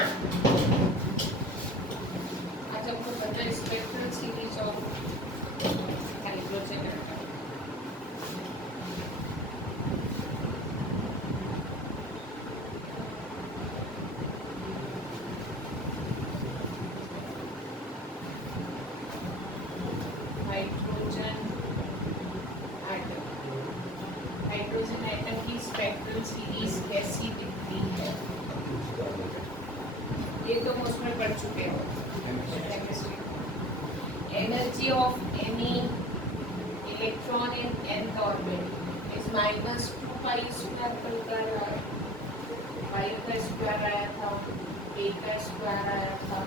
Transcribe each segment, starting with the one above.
आज हमको पता है spectral series of hydrogen atom. Hydrogen atom की स्पेक्ट्रल सीरीज कैसी दिखती है? ये तो हम उसमें पढ़ चुके हो। Energy of any electron in nth orbit is -2 pi square कल का रहा है, पाई का स्क्वायर आया था, a का स्क्वायर आया था,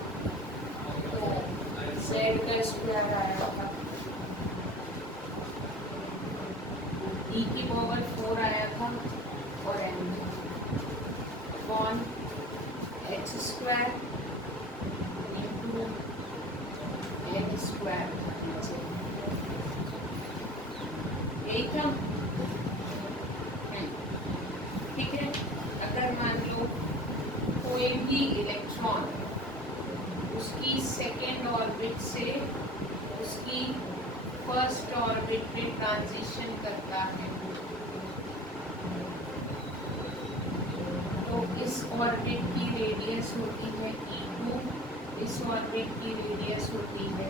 तो z का स्क्वायर आया था, e की पावर 4 आया था और m upon h square into n square. यही था, ठीक है। अगर मान लो कोई भी इलेक्ट्रॉन उसकी सेकेंड ऑर्बिट से उसकी फर्स्ट ऑर्बिट में ट्रांजिशन करता है, तो इस ऑर्बिट की रेडियस होती है E2, इस ऑर्बिट की रेडियस होती है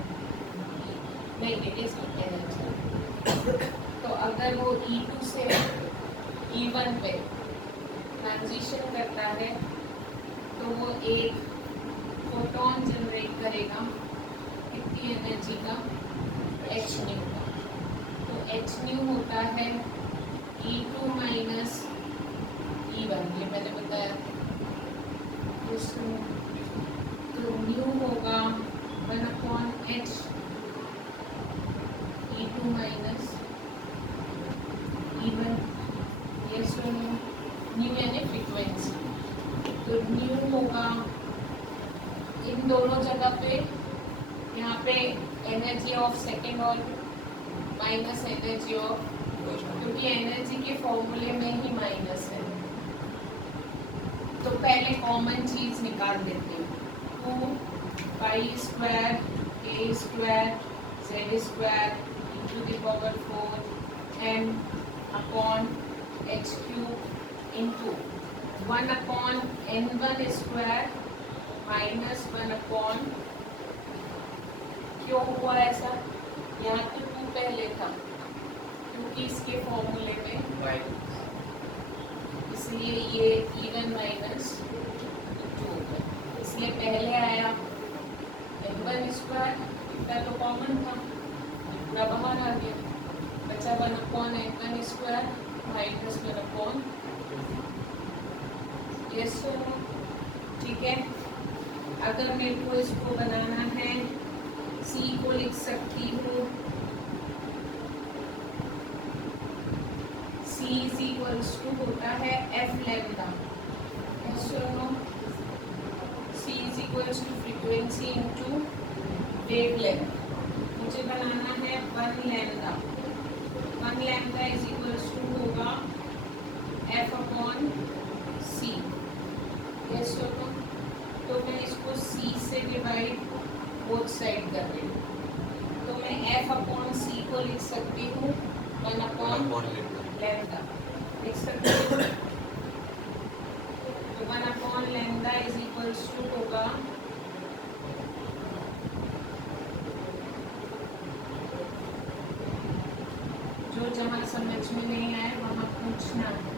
नहीं, रेडियस एनर्जी। तो अगर वो E2 से E1 पे ट्रांजिशन करता है तो वो एक फोटोन जनरेट करेगा, कितनी एनर्जी का? h न्यू का। तो h न्यू होता है E2 माइनस E1, ये मैंने बताया। तो न्यू होगा 1/h E2 माइनस E1। ये सुनो, न्यू यानी फ्रीक्वेंसी। तो न्यू होगा इन दोनों जगह पे, यहाँ पे energy of second orbit minus energy of, क्योंकि एनर्जी के फॉर्मूले में ही माइनस है। तो पहले कॉमन चीज निकाल देते हैं, 2 pi square a square z square into the power 4 m upon h cube into 1/n1 square minus 1 क्यों हुआ ऐसा? यहाँ तो 2 पहले था क्योंकि इसके फॉर्मूले में इसलिए ये E1 माइनस 2, इसलिए पहले आया n1 स्क्वायर, इतना तो कॉमन था, पूरा बाहर आ गया, बचा 1/n1 स्क्वायर माइनस 1 ये सो। ठीक है, अगर मेरे को इसको बनाना है, c को लिख सकती हूँ c इज इक्वल्स टू होता है f लैम्डा। सुनो, c is equals to frequency into wavelength. मुझे बनाना है 1 lambda. 1 lambda is equals to होगा f अपॉन c। ये सुनो, तो मैं इसको c से डिवाइड बोथ साइड कर रही हूँ, तो मैं f अपॉन c को लिख सकती हूँ 1/λ लिख सकती हूँ। तो 1/λ इज इक्वल्स टू होगा जो जहाँ समझ में नहीं आए वहाँ पूछना है,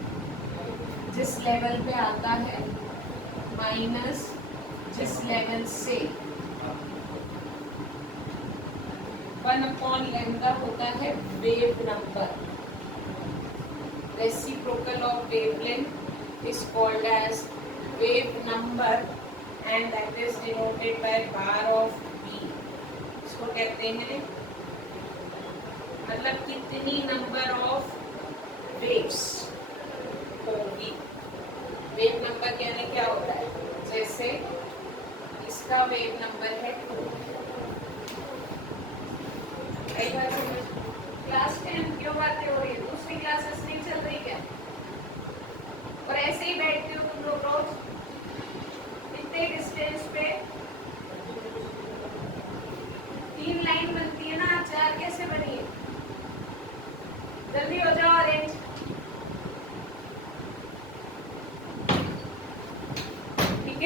जिस लेवल पे आता है माइनस जिस लेवल से 1/λ होता है wave number. Reciprocal of wavelength is called as wave number and that is denoted by bar of v। इसको कहते हैं मतलब कितनी नंबर ऑफ वेव्स होगी। वेव नंबर यानी क्या होता है? जैसे इसका वेव नंबर है 2। कई बार क्लास 10 क्यों बातें हो रही है? दूसरी क्लासेस नहीं चल रही क्या? और ऐसे ही बैठते हो तुम लोग रोज, इतने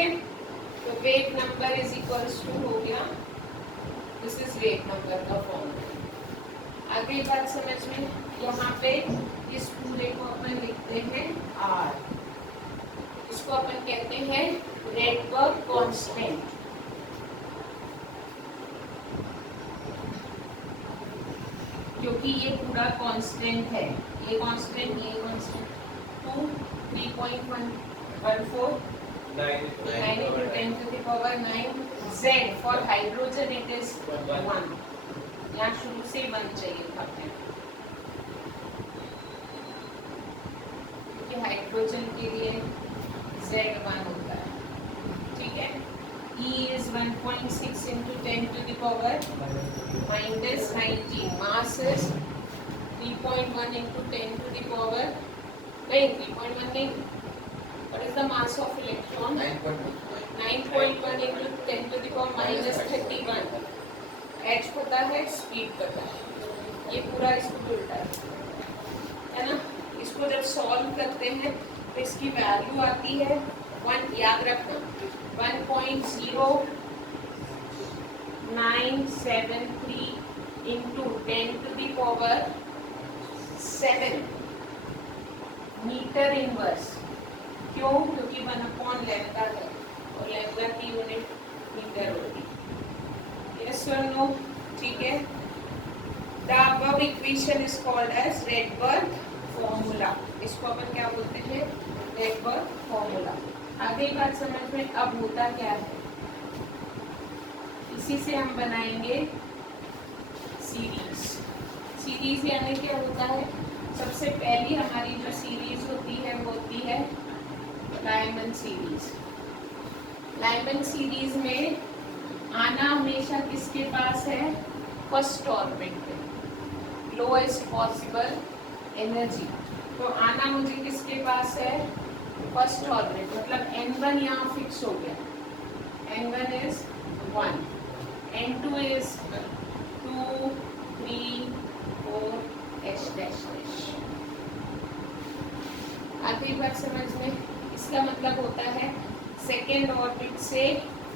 है, तो wave number is equals to हो गया, दिस इज वेव नंबर का फॉर्मूला। आगे बात समझ में, यहाँ पे इस पूरे को अपन लिखते हैं R, इसको अपन कहते हैं रेडबर्ग कांस्टेंट। क्योंकि ये पूरा कांस्टेंट है, ये constant 2 3.114 9 into 10 to the power 9 Z for hydrogen it is 1, यहाँ शुरू से 1 चाहिए था क्योंकि हाइड्रोजन के लिए Z1 होता है, ठीक है। E is 1.6 into 10 to the power minus 19, mass is 3.1 into 10 to the power, नहीं 3.1 नहीं, what is the mass of electron? 9.1 into 10 to the power minus 31, h पता है, स्पीड पता है, ये पूरा इसको उल्टा है ना। इसको जब सॉल्व करते हैं तो इसकी वैल्यू आती है 1, याद रखना 1.0973 into 10 to the power 7 metre inverse. क्यों? क्योंकि 1/लैम्डा है और लैम्डा की यूनिट मीटर होगी। यस और नो? ठीक है। The above equation is called as Rydberg formula. इसको अपन क्या बोलते हैं? Rydberg formula. आगे बात समझ में, अब होता क्या है, इसी से हम बनाएंगे सीरीज। सीरीज यानी क्या होता है, सबसे पहली हमारी जो सीरीज होती है वो होती है लाइमन सीरीज। लाइमन सीरीज में आना हमेशा किसके पास है? फर्स्ट ऑर्बिट पे, लोएस्ट पॉसिबल एनर्जी। तो आना मुझे किसके पास है? फर्स्ट ऑर्बिट, मतलब n1 यहाँ फिक्स हो गया, n1 is 1, n2 is 2 3 4 h dash dash. आखिरी बात समझ में, इसका मतलब होता है सेकेंड ऑर्बिट से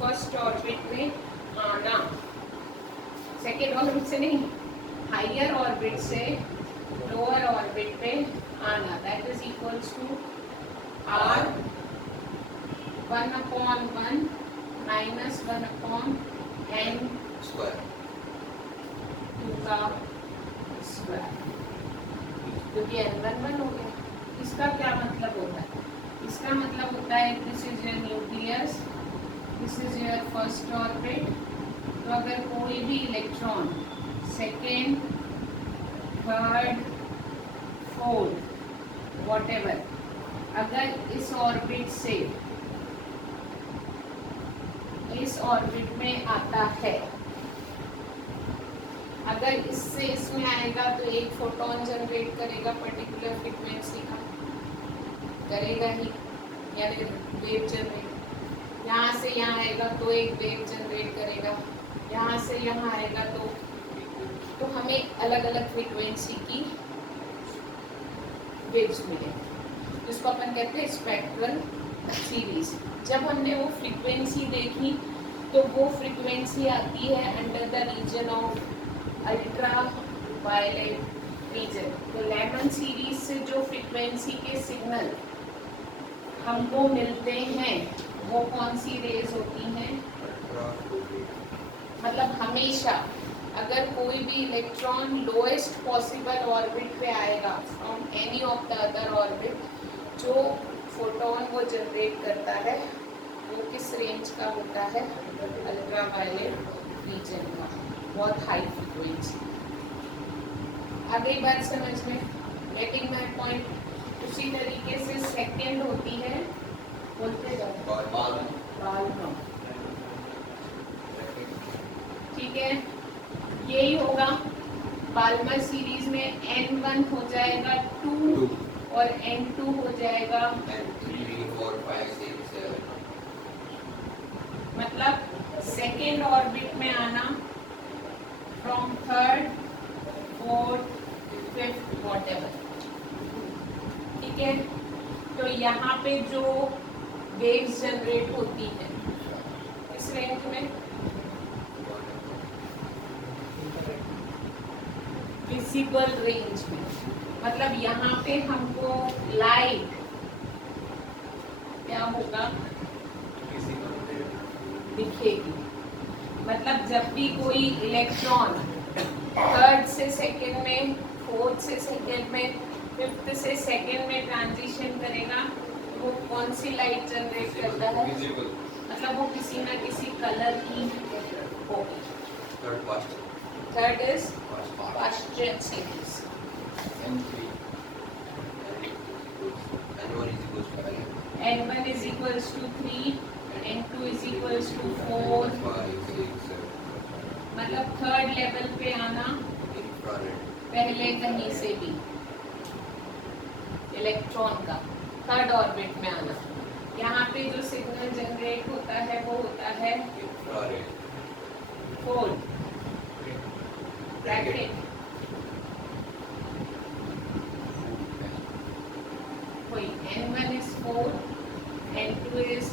फर्स्ट ऑर्बिट में आना, सेकेंड ऑर्बिट से नहीं, हायर ऑर्बिट से लोअर ऑर्बिट पे आना, that is equals to R 1/1 minus 1/n square 2 का स्क्वायर, क्योंकि n1 1 हो गया। इसका क्या मतलब होता है? इसका मतलब होता है this is your nucleus, this is your first orbit. तो अगर कोई भी electron second, third, fourth whatever अगर इस ऑर्बिट से इस ऑर्बिट में आता है, अगर इससे इसमें आएगा तो एक फोटोन जनरेट करेगा पर्टिकुलर फ्रीक्वेंसी का, करेगा ही, यानी वेव जनरेट। यहाँ से यहाँ आएगा तो एक वेव जनरेट करेगा, यहाँ से यहाँ आएगा तो हमें अलग अलग फ्रीक्वेंसी की वेव्स मिलेंगी, जिसको अपन कहते हैं स्पेक्ट्रल सीरीज। जब हमने वो फ्रीक्वेंसी देखी तो वो फ्रीक्वेंसी आती है under the region of ultraviolet region. तो लेमन सीरीज से जो फ्रीक्वेंसी के सिग्नल हमको मिलते हैं वो कौन सी रेज होती हैं? मतलब हमेशा अगर कोई भी इलेक्ट्रॉन लोएस्ट पॉसिबल ऑर्बिट पे आएगा from any of the other orbit, जो फोटोन वो जनरेट करता है वो किस रेंज का होता है? अल्ट्रा वायलेट रीजन का, बहुत हाई फ्रीक्वेंसी। आगे बात समझ में, गेटिंग माय पॉइंट। उसी तरीके से सेकंड होती है, बोलते जाओ, बाल्मर, ठीक है। यही होगा बाल्मर सीरीज में n1 हो जाएगा 2 और n2 हो जाएगा 3 4 5 6 7। मतलब सेकेंड ऑर्बिट में आना from third, fourth, fifth whatever, ठीक है। तो यहाँ पे जो वेव्स जनरेट होती हैं इस रेंज में? विजिबल रेंज में, मतलब यहाँ पे हमको लाइट क्या होगा, दिखेगी। मतलब जब भी कोई इलेक्ट्रॉन थर्ड से सेकेंड में, फोर्थ से सेकेंड में, फिफ्थ से सेकेंड में ट्रांजिशन करेगा, वो कौन सी लाइट जनरेट करता है? मतलब वो किसी ना किसी कलर की होगी। Third is question series. N1 is equals to 3, N2 is equals to 4, मतलब थर्ड लेवल पे आना पहले कहीं से भी इलेक्ट्रॉन का थर्ड ऑर्बिट में आना। यहाँ पे जो सिग्नल जनरेट होता है वो होता है फोर ब्रैकेट, कोई N1 is 4, N2 is,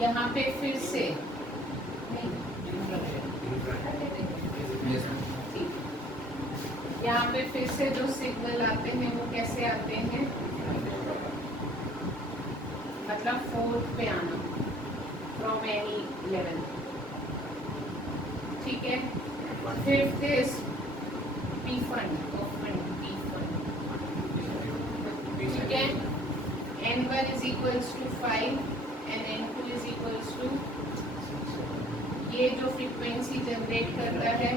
यहाँ पे फिर से यहाँ पे फिर से जो सिग्नल आते हैं वो कैसे आते हैं, मतलब फोर्थ पे आना फ्रॉम एनी लेवल, ठीक है। फिफ्थ इज पी फंड, ठीक है। N1 is equals to 5 and N2 is equals to, ये जो फ्रीक्वेंसी जनरेट करता है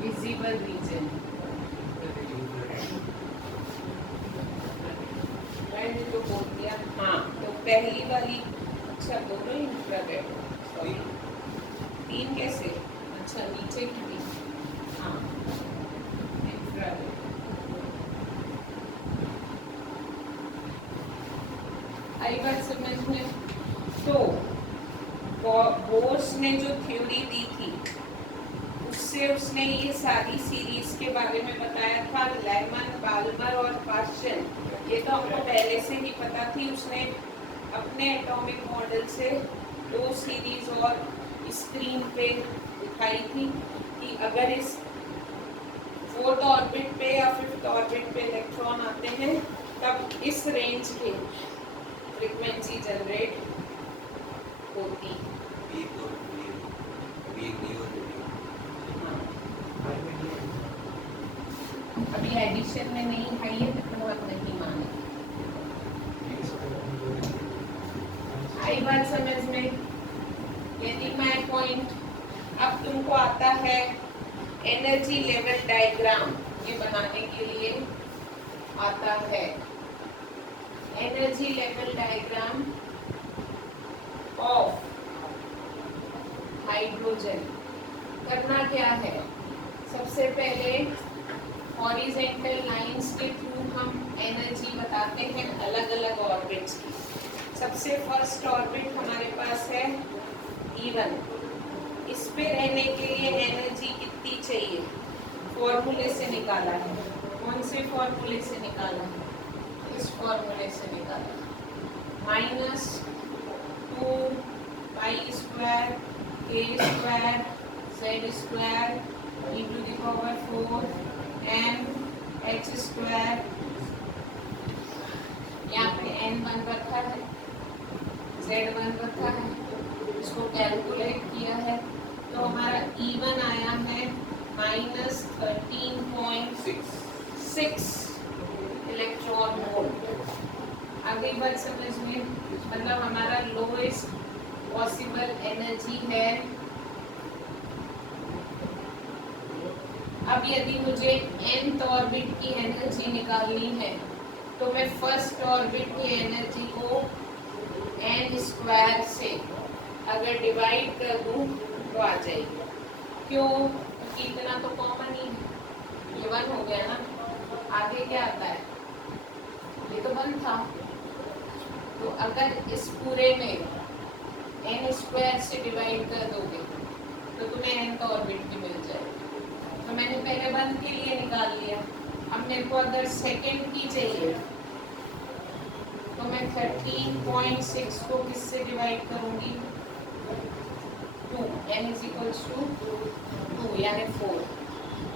विजिबल रीजन, मैंने जो बोल दिया, हाँ तो पहली वाली, अच्छा दोनों इंफ्रारेड, सॉरी तीन कैसे, अच्छा नीचे की भी, हाँ इंफ्रारेड। आई बात समझ में? तो बोर्स ने जो थ्योरी दी थी उससे उसने ये सारी सीरीज के बारे में बताया था, लेमन, बाल्मर और पास्चन, ये तो हमको पहले से ही पता थी। उसने अपने एटॉमिक मॉडल से दो सीरीज और स्क्रीन पे दिखाई थी कि अगर इस फोर्थ ऑर्बिट पे या फिफ्थ ऑर्बिट पे इलेक्ट्रॉन आते हैं तब इस रेंज के फ्रीक्वेंसी जनरेट होती। अभी एडिशन में नहीं खाई है तो बहुत नहीं माने। आई बात समझ में? यदि मैं पॉइंट, अब तुमको आता है एनर्जी लेवल डायग्राम, ये बनाने के लिए आता है energy level diagram of hydrogen. करना क्या है, सबसे पहले हॉरिजेंटल लाइंस के थ्रू हम एनर्जी बताते हैं अलग अलग ऑर्बिट्स की। सबसे फर्स्ट ऑर्बिट हमारे पास है E1, इस पे रहने के लिए एनर्जी कितनी चाहिए, फॉर्मूले से निकाला है। कौन से फॉर्मूले से निकाला है? इस फॉर्मूले से निकाला, -2 pi square k square z square e⁴ m h square. यहाँ पे n1 रखा है, z1 रखा है, इसको कैलकुलेट किया है तो हमारा E1 आया है -13.6 इलेक्ट्रॉन वोल्ट। आगे बात समझ में? मतलब हमारा लोएस्ट पॉसिबल एनर्जी है। अब यदि मुझे nth ऑर्बिट की एनर्जी निकालनी है तो मैं फर्स्ट ऑर्बिट की एनर्जी को n स्क्वायर से अगर डिवाइड कर दूं तो आ जाएगी। क्यों? क्योंकि इतना तो कॉमन ही है, ये 1 हो गया ना। आगे क्या आता है, ये तो 1 था, तो अगर इस पूरे में n स्क्वायर से डिवाइड कर दोगे तो तुम्हें nth ऑर्बिट की मिल जाएगी। तो मैंने पहले 1 के लिए निकाल लिया। अब मेरे को अगर सेकंड की चाहिए तो मैं 13.6 को किससे डिवाइड करूंगी 2 n इज इक्वल्स टू 2 यानी 4।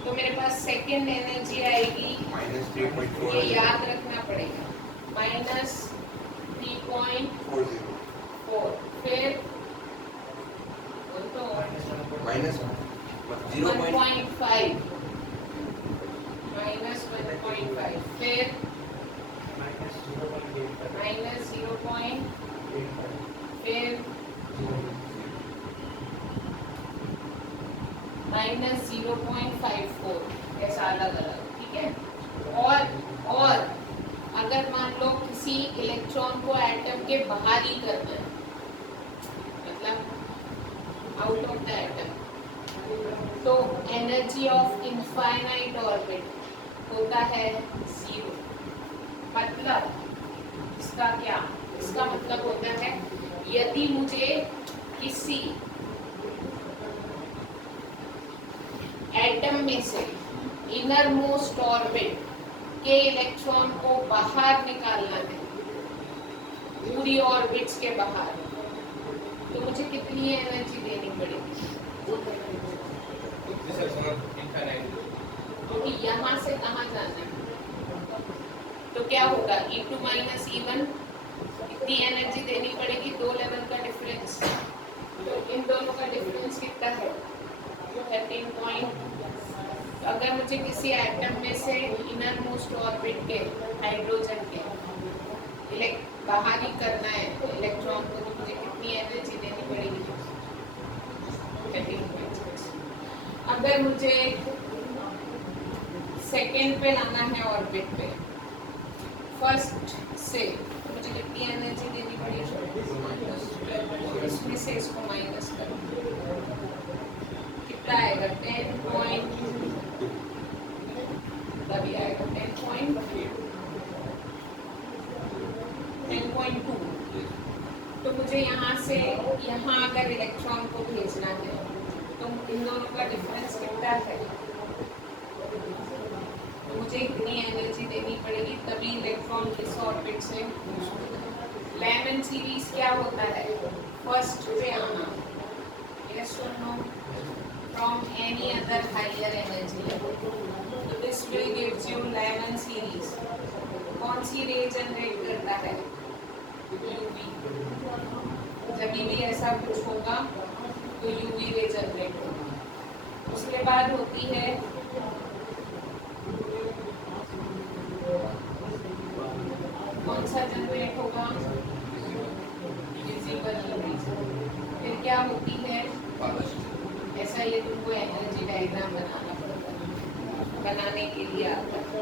तो मेरे पास सेकेंड एनर्जी आएगी -3.4 ये याद रखना पड़ेगा -3.40 फिर तो माइनस 1.5 -1.5 फिर -0. फिर -0.54 ऐसा अलग अलग, ठीक है। और अगर मान लो किसी इलेक्ट्रॉन को एटम के बाहर ही करना है, मतलब आउट ऑफ द एटम, तो एनर्जी ऑफ इनफाइनाइट ऑर्बिट होता है 0। मतलब इसका क्या, इसका मतलब होता है यदि मुझे किसी एटम में से इनर मोस्ट ऑर्बिट के इलेक्ट्रॉन को बाहर निकालना है, पूरी ऑर्बिट्स के बाहर, तो मुझे कितनी एनर्जी देनी पड़ेगी? क्योंकि यहाँ से कहाँ जाना है, तो क्या होगा E2 माइनस E1, इतनी एनर्जी देनी पड़ेगी, 2 लेवल का डिफरेंस। तो इन दोनों का डिफरेंस कितना है 13 अगर मुझे किसी एटम में से इनर मोस्ट ऑर्बिट के हाइड्रोजन के बाहर ही करना है इलेक्ट्रॉन को, तो मुझे कितनी एनर्जी देनी पड़ेगी 13.6। अगर मुझे सेकेंड पे लाना है ऑर्बिट पे फर्स्ट से, तो मुझे कितनी एनर्जी देनी पड़ेगी? इसमें से इसको माइनस करो, कितना आएगा 10.2, तभी आएगा 10.2। तो मुझे यहाँ से यहाँ अगर इलेक्ट्रॉन को भेजना है तो इन दोनों का डिफरेंस कितना है, तो मुझे इतनी एनर्जी देनी पड़ेगी, तभी इलेक्ट्रॉन इस ऑर्बिट से। लेमन सीरीज क्या होता है, फर्स्ट पे आना, यस और no, from any other higher energy level. तो this will gives you lemon series. कौन सी रे जनरेट करता है? यूवी। जब भी ऐसा कुछ होगा तो यूवी रे जनरेट होगा। उसके बाद होती है कौन सा जनरेट होगा? Visible raise. फिर क्या होती है, ऐसा ये तुमको एनर्जी डायग्राम बनाना पड़ता है, बनाने के लिए आता है।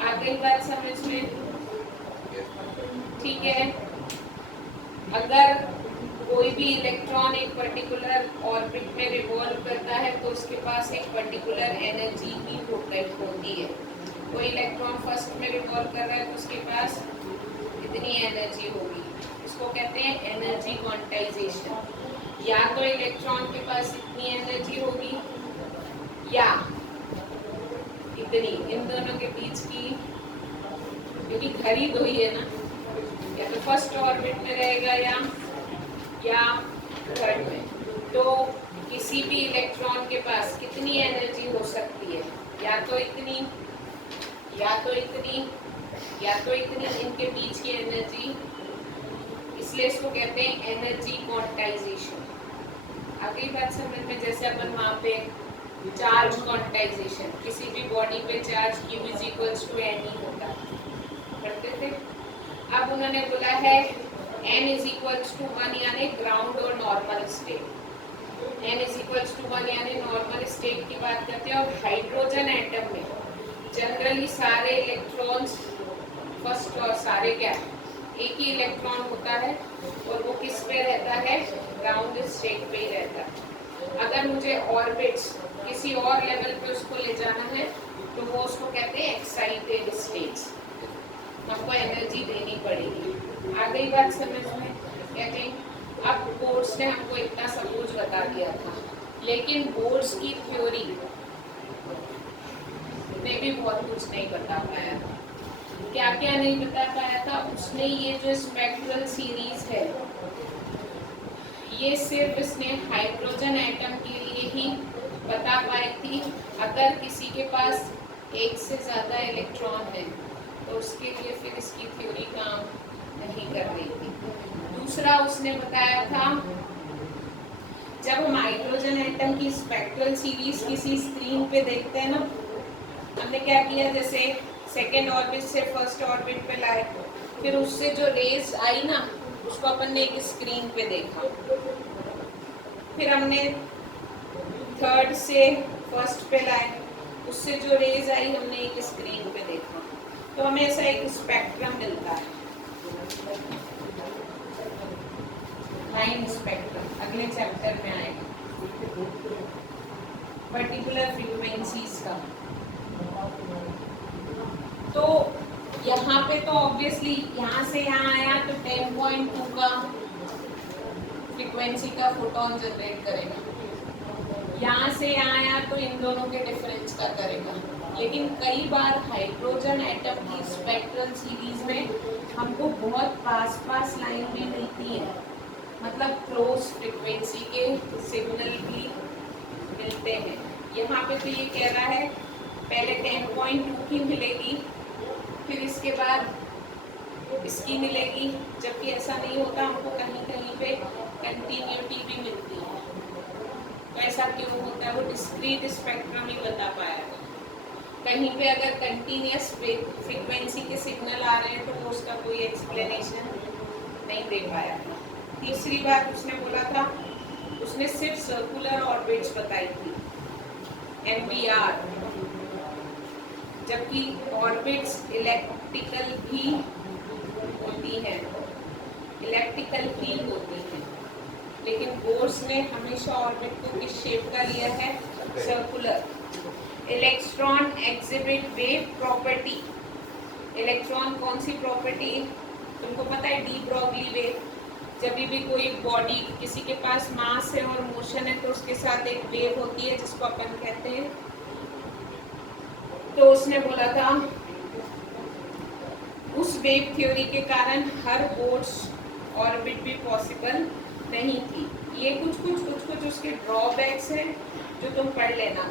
आ गई बात समझ में? ठीक है। अगर कोई भी इलेक्ट्रॉन एक पर्टिकुलर ऑर्बिट में रिवॉल्व करता है तो उसके पास एक पर्टिकुलर एनर्जी की प्रोटेक्ट होती है। कोई इलेक्ट्रॉन फर्स्ट में रिवॉल्व कर रहा है तो उसके पास इतनी एनर्जी होगी, इसको कहते हैं एनर्जी क्वांटाइजेशन। या तो इलेक्ट्रॉन के पास इतनी एनर्जी होगी या इतनी, इन दोनों के बीच की, क्योंकि घर ही दो ही है ना, या तो फर्स्ट ऑर्बिट में रहेगा या थर्ड में। तो किसी भी इलेक्ट्रॉन के पास कितनी एनर्जी हो सकती है, या तो इतनी या तो इतनी या तो इतनी, इनके बीच की एनर्जी, इसलिए इसको कहते हैं एनर्जी क्वांटाइजेशन। अगली बात समझ में, जैसे अपन वहाँ पे चार्ज क्वांटाइजेशन, किसी भी बॉडी पे charge Q is equals to NE होता करते थे। अब उन्होंने बोला है n इज इक्वल्स टू 1 यानी ग्राउंड और normal state. n is equals to 1 यानी नॉर्मल स्टेट की बात करते हैं। और हाइड्रोजन एटम में जनरली सारे इलेक्ट्रॉन्स फर्स्ट और सारे क्या एक ही इलेक्ट्रॉन होता है और वो किस पे रहता है, ग्राउंड स्टेट पे ही रहता है। अगर मुझे ऑर्बिट्स किसी और लेवल पे उसको ले जाना है तो वो उसको कहते हैं एक्साइटेड स्टेट्स, हमको एनर्जी देनी पड़ेगी। आ गई बात समझ में? कहते हैं अब बोर्ड्स ने हमको इतना सब कुछ बता दिया था, लेकिन बोर्ड्स की थ्योरी ने भी बहुत कुछ नहीं बता पाया था। क्या क्या नहीं बता पाया था, उसने इसने ये जो स्पेक्ट्रल सीरीज है ये सिर्फ इसने हाइड्रोजन एटम के लिए ही बता पाई थी। अगर किसी के पास एक से ज़्यादा इलेक्ट्रॉन है तो उसके लिए फिर इसकी थ्योरी काम नहीं कर रही थी। दूसरा उसने बताया था जब हम हाइड्रोजन एटम की स्पेक्ट्रल सीरीज किसी स्क्रीन पे देखते हैं ना, हमने क्या किया, जैसे सेकेंड ऑर्बिट से फर्स्ट ऑर्बिट पे लाए, फिर उससे जो रेज आई ना उसको अपन ने एक स्क्रीन पे देखा, फिर हमने थर्ड से फर्स्ट पे लाए, उससे जो रेज आई हमने एक स्क्रीन पे देखा, तो हमें ऐसा एक स्पेक्ट्रम मिलता है, लाइन स्पेक्ट्रम। अगले चैप्टर में आएगा पर्टिकुलर फ्रीक्वेंसीज का। तो यहाँ पे तो ऑब्वियसली यहाँ से यहाँ आया तो 10.2 का फ्रीक्वेंसी का फोटोन जनरेट करेगा, यहाँ से यहाँ आया तो इन दोनों के डिफरेंस का करेगा। लेकिन कई बार हाइड्रोजन एटम की स्पेक्ट्रल सीरीज में हमको बहुत पास पास लाइन भी मिलती है, मतलब क्लोज फ्रीक्वेंसी के सिग्नल भी मिलते हैं। यहाँ पे तो ये कह रहा है पहले 10.2 की मिलेगी, फिर इसके बाद इसकी मिलेगी, जबकि ऐसा नहीं होता, हमको कहीं कहीं पे कंटिन्यूटी भी मिलती है। तो ऐसा क्यों होता है, वो डिस्क्रीट स्पेक्ट्रम ही बता पाया। कहीं पे अगर कंटिन्यूअस फ्रीक्वेंसी के सिग्नल आ रहे हैं तो वो उसका कोई एक्सप्लेनेशन नहीं दे पाया था। तीसरी बात उसने बोला था, उसने सिर्फ सर्कुलर ऑर्बिट्स बताई थी, MBR, जबकि ऑर्बिट्स इलेक्ट्रिकल भी होती हैं, इलेक्ट्रिकल ही होती हैं। लेकिन बोर्स ने हमेशा ऑर्बिट को किस शेप का लिया है, circular. Electron exhibit wave property. Electron कौन सी प्रॉपर्टी तुमको पता है, डी ब्रॉगली वेव। जब भी कोई बॉडी किसी के पास मास है और मोशन है तो उसके साथ एक वेव होती है जिसको अपन कहते हैं। तो उसने बोला था उस वेव थ्योरी के कारण हर बोर्स ऑर्बिट भी पॉसिबल नहीं थी। ये कुछ उसके ड्रॉबैक्स हैं जो तुम पढ़ लेना।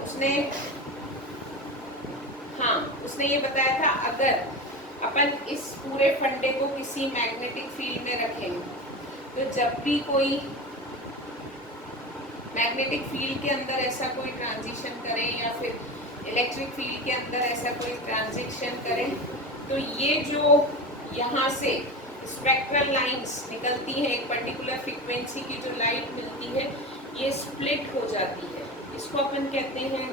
उसने ये बताया था अगर अपन इस पूरे फंडे को किसी मैग्नेटिक फील्ड में रखें तो जब भी कोई मैग्नेटिक फील्ड के अंदर ऐसा कोई ट्रांजिशन करें या फिर इलेक्ट्रिक फील्ड के अंदर ऐसा कोई ट्रांजिशन करें तो ये जो यहाँ से स्पेक्ट्रल लाइंस निकलती हैं, एक पर्टिकुलर फ्रीक्वेंसी की जो लाइट मिलती है ये स्प्लिट हो जाती है। इसको अपन कहते हैं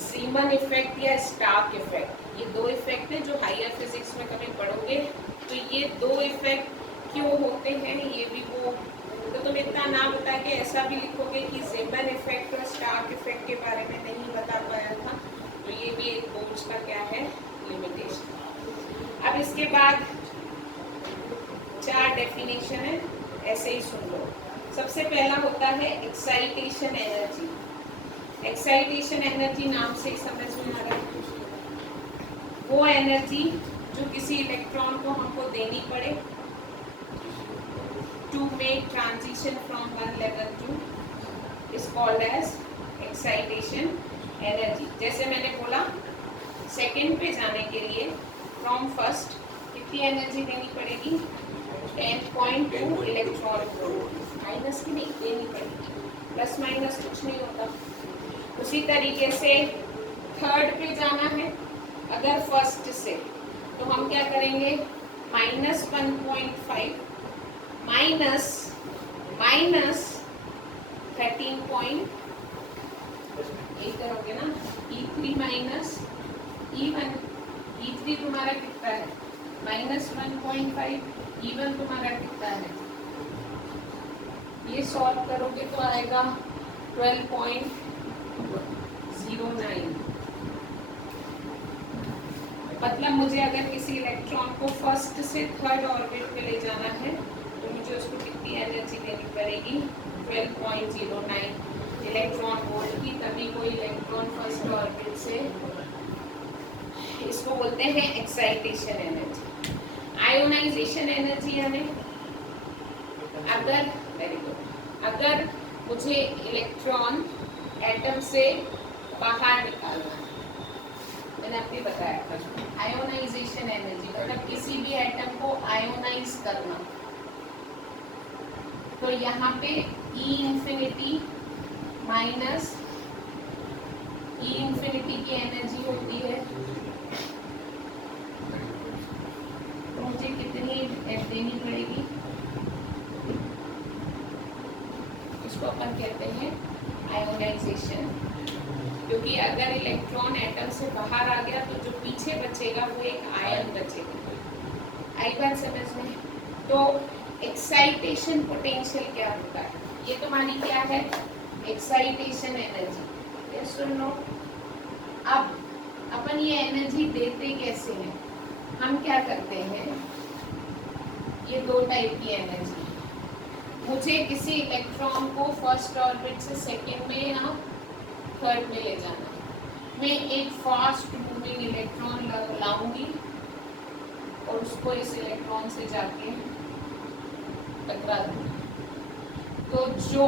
ज़ीमन इफेक्ट या स्टार्क इफेक्ट। ये दो इफेक्ट हैं जो हायर फिजिक्स में कभी पढ़ोगे। तो ये दो इफेक्ट क्यों होते हैं ये भी वो, तो तुम इतना ना बता के ऐसा भी लिखोगे कि ज़ीमन इफेक्ट और स्टार्क इफेक्ट के बारे में नहीं बता पाया था, तो ये भी एक बोर्ड्स का क्या है, लिमिटेशन। अब इसके बाद 4 डेफिनेशन है, ऐसे ही सुन लो। सबसे पहला होता है एक्साइटेशन एनर्जी। एक्साइटेशन एनर्जी नाम से समझ में आ रहा है, वो एनर्जी जो किसी इलेक्ट्रॉन को हमको देनी पड़े to make transition from one level to is called as excitation energy। जैसे मैंने बोला सेकेंड पे जाने के लिए फ्रॉम फर्स्ट कितनी एनर्जी देनी पड़ेगी, 10.2 इलेक्ट्रॉन वोल्ट, माइनस की नहीं देनी पड़ेगी, प्लस माइनस कुछ नहीं होता। उसी तरीके से थर्ड पे जाना है अगर फर्स्ट से, तो हम क्या करेंगे, -1.5 माइनस 13. ये करोगे ना, E3 माइनस E1, E3 तुम्हारा कितना है, -1.5, E1 तुम्हारा कितना है, ये सॉल्व करोगे तो आएगा 12.09। मतलब मुझे अगर किसी इलेक्ट्रॉन को फर्स्ट से थर्ड ऑर्बिट पे ले जाना है तो मुझे उसको कितनी एनर्जी देनी पड़ेगी, 12.09 इलेक्ट्रॉन वोल्ट की, तभी कोई इलेक्ट्रॉन फर्स्ट ऑर्बिट से, इसको बोलते हैं एक्साइटेशन एनर्जी। आई आयोनाइजेशन एनर्जी यानी अगर, वेरी गुड, अगर मुझे इलेक्ट्रॉन एटम से बाहर निकालना है, मैंने आपको बताया था आयोनाइजेशन एनर्जी मतलब किसी भी एटम को आयोनाइज करना, तो यहाँ पे E infinity minus E infinity की एनर्जी होती है, तो मुझे कितनी देनी पड़ेगी, इसको अपन कहते हैं आयोनाइजेशन, क्योंकि अगर इलेक्ट्रॉन एटम से बाहर आ गया तो जो पीछे बचेगा वो एक आयन बचेगा। आई बात समझ में? तो एक्साइटेशन पोटेंशियल क्या होता है, ये तुम्हारी क्या है, एक्साइटेशन एनर्जी, यस और नो। अब अपन ये एनर्जी देते कैसे हैं, हम क्या करते हैं, ये दो टाइप की एनर्जी, मुझे किसी इलेक्ट्रॉन को फर्स्ट ऑर्बिट से सेकंड में या थर्ड में ले जाना, मैं एक फास्ट मूविंग इलेक्ट्रॉन लाऊंगी और उसको इस इलेक्ट्रॉन से जाके टकरा दूंगी, तो जो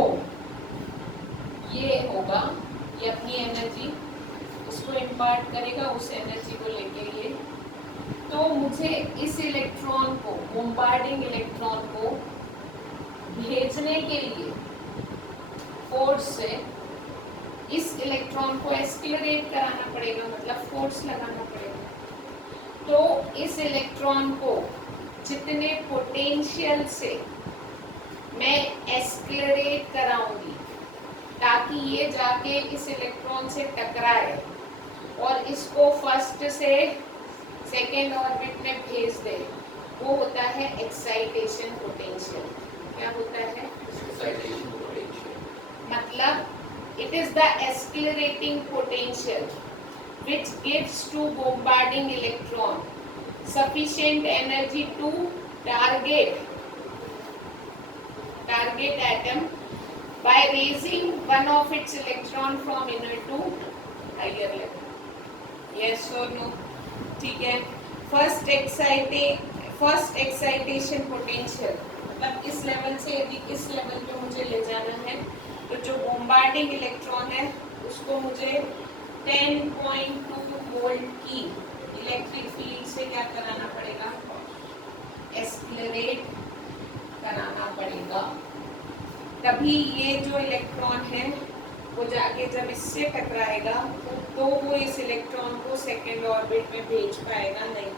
ये होगा ये अपनी एनर्जी उसको इम्पार्ट करेगा, उस एनर्जी को लेके ये, तो मुझे इस इलेक्ट्रॉन को, बॉम्बार्डिंग इलेक्ट्रॉन को भेजने के लिए फोर्स से इस इलेक्ट्रॉन को एक्सीलरेट कराना पड़ेगा, मतलब फोर्स लगाना पड़ेगा। तो इस इलेक्ट्रॉन को जितने पोटेंशियल से मैं एक्सीलरेट कराऊंगी ताकि ये जाके इस इलेक्ट्रॉन से टकराए और इसको फर्स्ट से सेकेंड ऑर्बिट में भेज दे, वो होता है एक्साइटेशन पोटेंशियल। क्या होता है? Excitation potential. मतलब it is the accelerating potential which gives to bombarding electron sufficient energy to target atom by raising one of its electron from inner to higher level. Yes or no? ठीक है। First excitation potential मतलब इस level से यदि इस level पे मुझे ले जाना है तो जो बॉम्बार्डिंग इलेक्ट्रॉन है उसको मुझे 10.2 वोल्ट की इलेक्ट्रिक फील्ड से क्या कराना पड़ेगा, एक्सीलरेट कराना पड़ेगा, तभी ये जो इलेक्ट्रॉन है वो जाके जब इससे टकराएगा तो वो इस इलेक्ट्रॉन को सेकेंड ऑर्बिट में भेज पाएगा, नहीं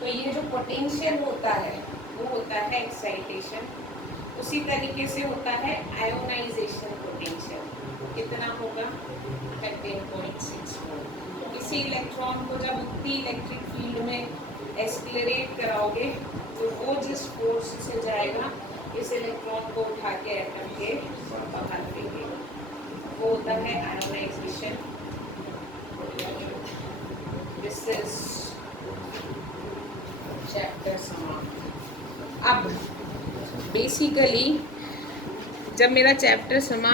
तो ये जो पोटेंशियल होता है वो होता है एक्साइटेशन। उसी तरीके से होता है आयोनाइजेशन पोटेंशियल, कितना होगा 13.6 वोल्ट। किसी इलेक्ट्रॉन को जब उतनी इलेक्ट्रिक फील्ड में एक्सीलरेट कराओगे तो वो जिस फोर्स से जाएगा इस इलेक्ट्रॉन को उठा के एटम के बाहर फेंकेगा, वो होता है आयोनाइजेशन। दिस इज चैप्टर समाप्त। अब बेसिकली जब मेरा चैप्टर समाप्त